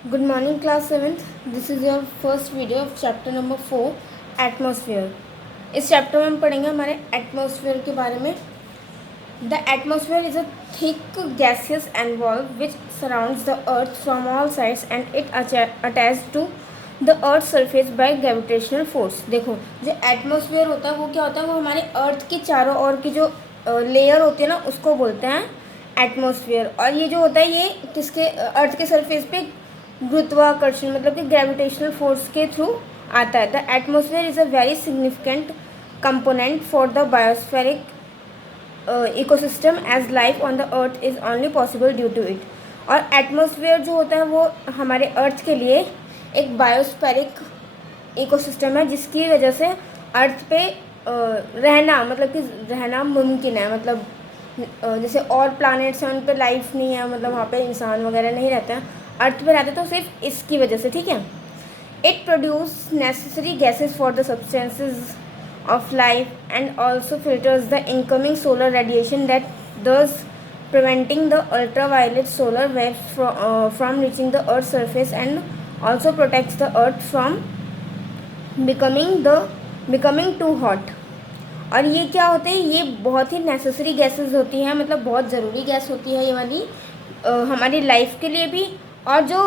Good morning, class 7th. This is your first video of chapter number 4, atmosphere. इस chapter में हम पढ़ेंगे हमारे एटमॉस्फेयर के बारे में. The atmosphere is a thick gaseous envelope which surrounds the earth from all sides and it attach to the earth surface by gravitational force. देखो, जो एटमॉस्फेयर होता है वो क्या होता है, वो हमारे अर्थ के चारों ओर की जो लेयर होती है ना, उसको बोलते हैं एटमॉस्फेयर. और ये जो होता है ये किसके अर्थ के सरफेस पे गुरुत्वाकर्षण मतलब कि ग्रेविटेशनल फोर्स के थ्रू आता है. The atmosphere is a very significant component for the biospheric ecosystem as life on the earth is only possible due to it. और एटमॉस्फेयर जो होता है वो हमारे अर्थ के लिए एक बायोस्फेरिक इकोसिस्टम है जिसकी वजह से अर्थ पे रहना मतलब कि रहना मुमकिन है. मतलब जैसे और प्लैनेट्स हैं उन पे लाइफ नहीं है, मतलब वहाँ पे इंसान वगैरह नहीं रहते हैं, अर्थ पे रहते तो सिर्फ इसकी वजह से. ठीक है. It produce necessary gases for the substances of life and also filters the incoming solar radiation that दस preventing the ultraviolet solar waves from reaching the earth's surface and also protects the earth from becoming too hot. और ये क्या होते हैं, ये बहुत ही necessary gases होती हैं, मतलब बहुत ज़रूरी गैस होती है ये वाली हमारी लाइफ के लिए भी. और जो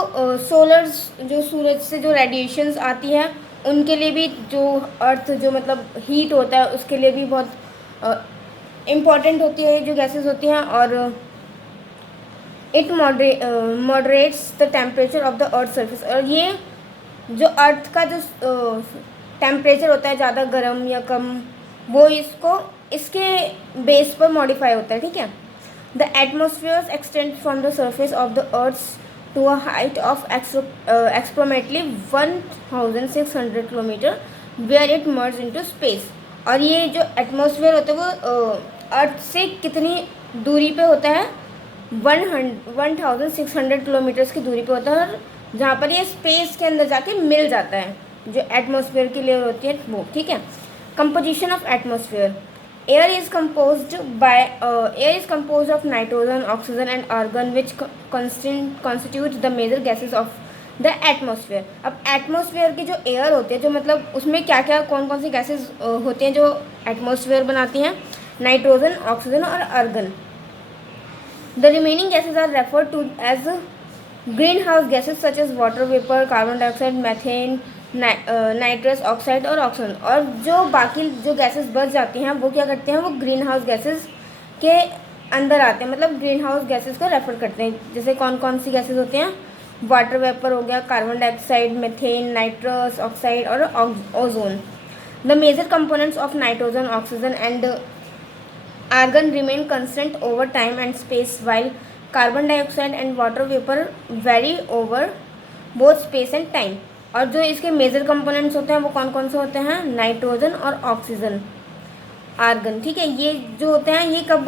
जो सूरज से जो रेडिएशंस आती हैं उनके लिए भी, जो अर्थ जो मतलब हीट होता है उसके लिए भी बहुत इम्पॉर्टेंट होती है जो गैसेस होती हैं. और it moderates the temperature of the earth surface. और ये जो अर्थ का जो टेम्परेचर होता है ज़्यादा गर्म या कम, वो इसके बेस पर मॉडिफाई होता है. ठीक है. The atmospheres extend from the surface of the earth to a height of एक्सप्रोमेटली 1600 kilometre where it merge into space. और ये जो एटमॉस्फेयर होता है वो अर्थ से कितनी दूरी पे होता है, 1600 किलोमीटर्स की दूरी पे होता है, और जहाँ पर ये स्पेस के अंदर जाके मिल जाता है जो एटमॉस्फेयर की लेयर होती है वो. ठीक है. Composition of atmosphere. Air is composed of nitrogen, oxygen and argon which constitute the major gases of the atmosphere. अब एटमॉस्फेयर की जो एयर होती है, जो मतलब उसमें क्या क्या कौन कौन सी गैसेस होती हैं जो एटमॉस्फेयर बनाती हैं, नाइट्रोजन, ऑक्सीजन और argon. The remaining gases are referred to as green house gases such as water vapour, carbon dioxide, methane, nitrous oxide और ऑक्सीजन. और जो बाकी जो गैसेस बच जाती हैं वो क्या करते हैं, वो ग्रीन हाउस गैसेस के अंदर आते हैं, मतलब ग्रीन हाउस गैसेस को रेफर करते हैं. जैसे कौन कौन सी गैसेस होती हैं, वाटर वेपर हो गया, carbon dioxide, methane, nitrous oxide और ozone. The major components of nitrogen, oxygen and argon remain constant over time and space while carbon dioxide and water vapour vary over both space and time. और जो इसके major components होते हैं वो कौन कौन से होते हैं, नाइट्रोजन और ऑक्सीजन, आर्गन. ठीक है. ये जो होते हैं ये कब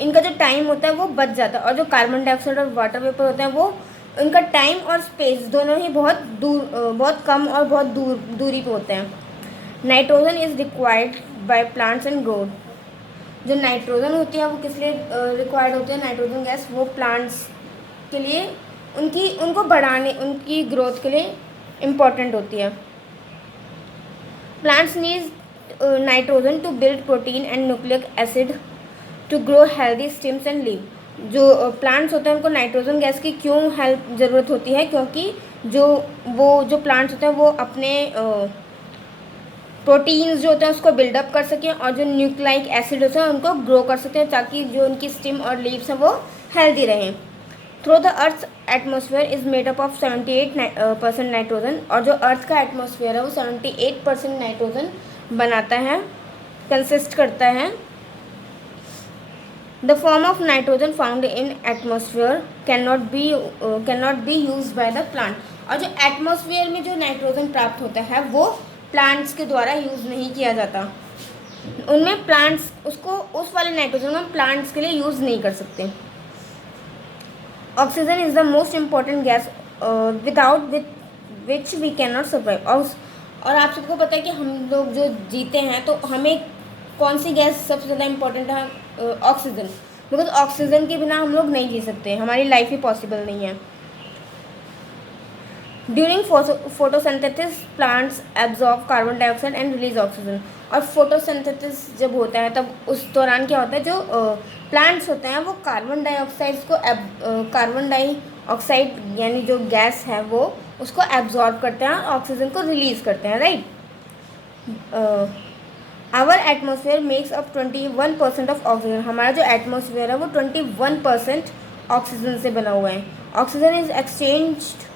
इनका जो टाइम होता है वो बच जाता है. और जो कार्बन डाइऑक्साइड और वाटर वेपर होते हैं वो उनका टाइम और स्पेस दोनों ही बहुत कम और बहुत दूरी पे होते हैं. Nitrogen is required by plants and growth. जो नाइट्रोजन होती है वो किस लिए रिक्वायर्ड होती है, नाइट्रोजन गैस, वो प्लांट्स के लिए उनको बढ़ाने, उनकी ग्रोथ के लिए इम्पॉर्टेंट होती है. Plants need nitrogen to build protein and nucleic acid to grow healthy stems and leave. जो प्लांट्स होते हैं उनको नाइट्रोजन गैस की क्यों हेल्प ज़रूरत होती है, क्योंकि जो प्लांट्स होते हैं वो अपने प्रोटीन्स जो होते हैं उसको बिल्डअप कर सकें, और जो न्यूक्लिक एसिड होते हैं उनको ग्रो कर सकते हैं ताकि जो उनकी स्टेम और लीव्स हैं वो हेल्दी रहें. Through the earth atmosphere is made up of 78% nitrogen. और जो अर्थ का एटमोसफेयर है वो 78% नाइट्रोजन बनाता है, कंसिस्ट करता है. The form of nitrogen found in atmosphere can not be use by the plant. और जो एटमोसफेयर में जो नाइट्रोजन प्राप्त होता है वो प्लांट्स के द्वारा यूज़ नहीं किया जाता. उनमें प्लांट्स उस वाले नाइट्रोजन को प्लांट्स के लिए यूज़ नहीं कर सकते. Oxygen is the most important gas without which we can not survive. और आप सबको पता है कि हम लोग जो जीते हैं तो हमें कौन सी गैस सबसे ज़्यादा इम्पोर्टेंट है, ऑक्सीजन. बिकॉज ऑक्सीजन के बिना हम लोग नहीं जी सकते, हमारी लाइफ ही पॉसिबल नहीं है. During photosynthesis plants absorb carbon dioxide and release oxygen. और फोटोसिंथेसिस जब होता है तब उस दौरान क्या होता है, जो प्लांट्स होते हैं वो कार्बन डाइऑक्साइड यानी जो गैस है वो उसको एब्जॉर्ब करते हैं और ऑक्सीजन को रिलीज करते हैं, right. Our atmosphere makes up 21% of oxygen. हमारा जो एटमोसफेयर है वो 21% ऑक्सीजन से बना हुआ है। Oxygen is exchanged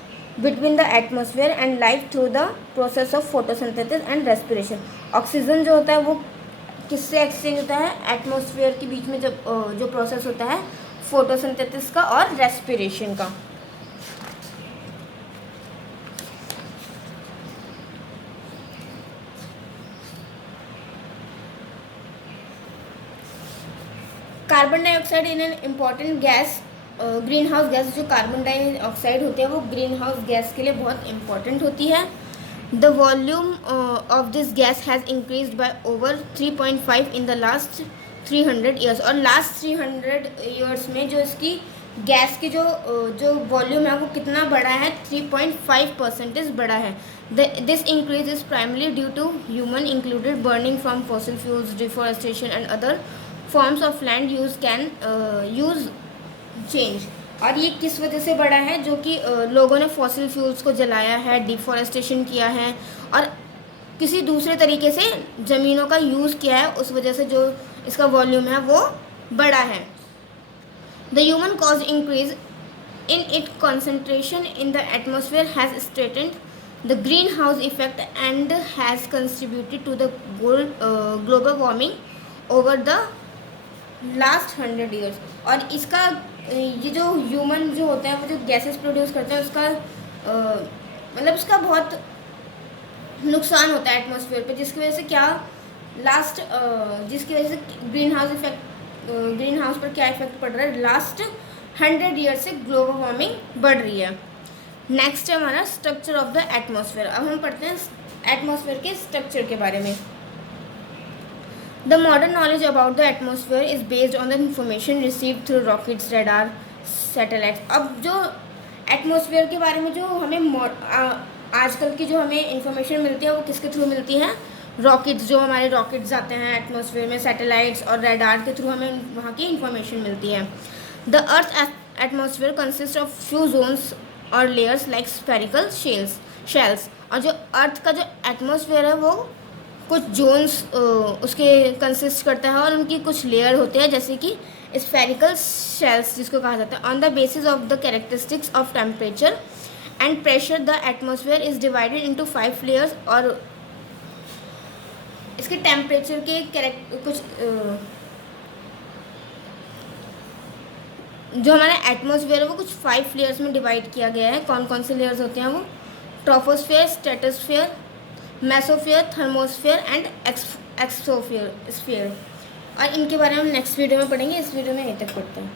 between the atmosphere and life through the process of photosynthesis and respiration. Oxygen जो होता है वो किससे एक्सचेंज होता है, एटमोसफेयर के बीच में जब जो प्रोसेस होता है फोटोसिंथेसिस का और रेस्पिरेशन का। Carbon dioxide in an important gas, green house gas. जो कार्बन डाइऑक्साइड होते हैं वो ग्रीन हाउस गैस के लिए बहुत इंपॉर्टेंट होती है। The volume of this gas has increased by over 3.5 in the last 300 years. और लास्ट 300 ईयर्स में जो इसकी गैस की जो वॉल्यूम है वो कितना बढ़ा है, 3.5% बढ़ा है। This increase is primarily due to human included burning from fossil fuels, deforestation and other forms of land use change. और ये किस वजह से बढ़ा है, जो कि लोगों ने फॉसिल फ्यूल्स को जलाया है, डिफॉरेस्टेशन किया है और किसी दूसरे तरीके से ज़मीनों का यूज़ किया है, उस वजह से जो इसका वॉल्यूम है वो बढ़ा है। The human cause increase in it concentration in the atmosphere has strengthened the green house effect and has contributed to the global warming over the last 100 years. और इसका ये जो ह्यूमन जो होते हैं वो जो गैसेस प्रोड्यूस करते हैं उसका मतलब उसका बहुत नुकसान होता है एटमॉस्फेयर पे, जिसकी वजह से क्या जिसकी वजह से ग्रीन हाउस पर क्या इफेक्ट पड़ रहा है, लास्ट 100 ईयर से ग्लोबल वार्मिंग बढ़ रही है। नेक्स्ट है हमारा स्ट्रक्चर ऑफ द एटमॉस्फेयर। अब हम पढ़ते हैं एटमॉस्फेयर के स्ट्रक्चर के बारे में। The modern knowledge about the atmosphere is based on the information received through rockets, radar, satellites। अब जो एटमॉस्फेयर के बारे में जो हमें आजकल की जो हमें इंफॉर्मेशन मिलती है वो किसके थ्रू मिलती है, रॉकेट्स। जो हमारे रॉकेट्स जाते हैं एटमॉस्फेयर में, सैटेलाइट्स और रडार के थ्रू हमें वहाँ की इंफॉर्मेशन मिलती है। The earth atmosphere consist of few zones और लेयर्स लाइक स्फेरिकल शेल्स। और जो अर्थ का जो एटमॉस्फेयर है वो कुछ जोन्स उसके कंसिस्ट करता है और उनकी कुछ लेयर होते हैं, जैसे कि स्फेरिकल शेल्स जिसको कहा जाता है। On the basis of the characteristics of temperature and pressure the atmosphere is divided into 5 layers. और इसके टेम्परेचर के कुछ जो हमारा एटमॉस्फेयर है वो कुछ 5 लेयर्स में डिवाइड किया गया है। कौन कौन से लेयर्स होते हैं वो, troposphere, stratosphere, mesosphere, thermosphere and exosphere. और इनके बारे में हम नेक्स्ट वीडियो में पढ़ेंगे। इस वीडियो में यहीं तक पढ़ते हैं।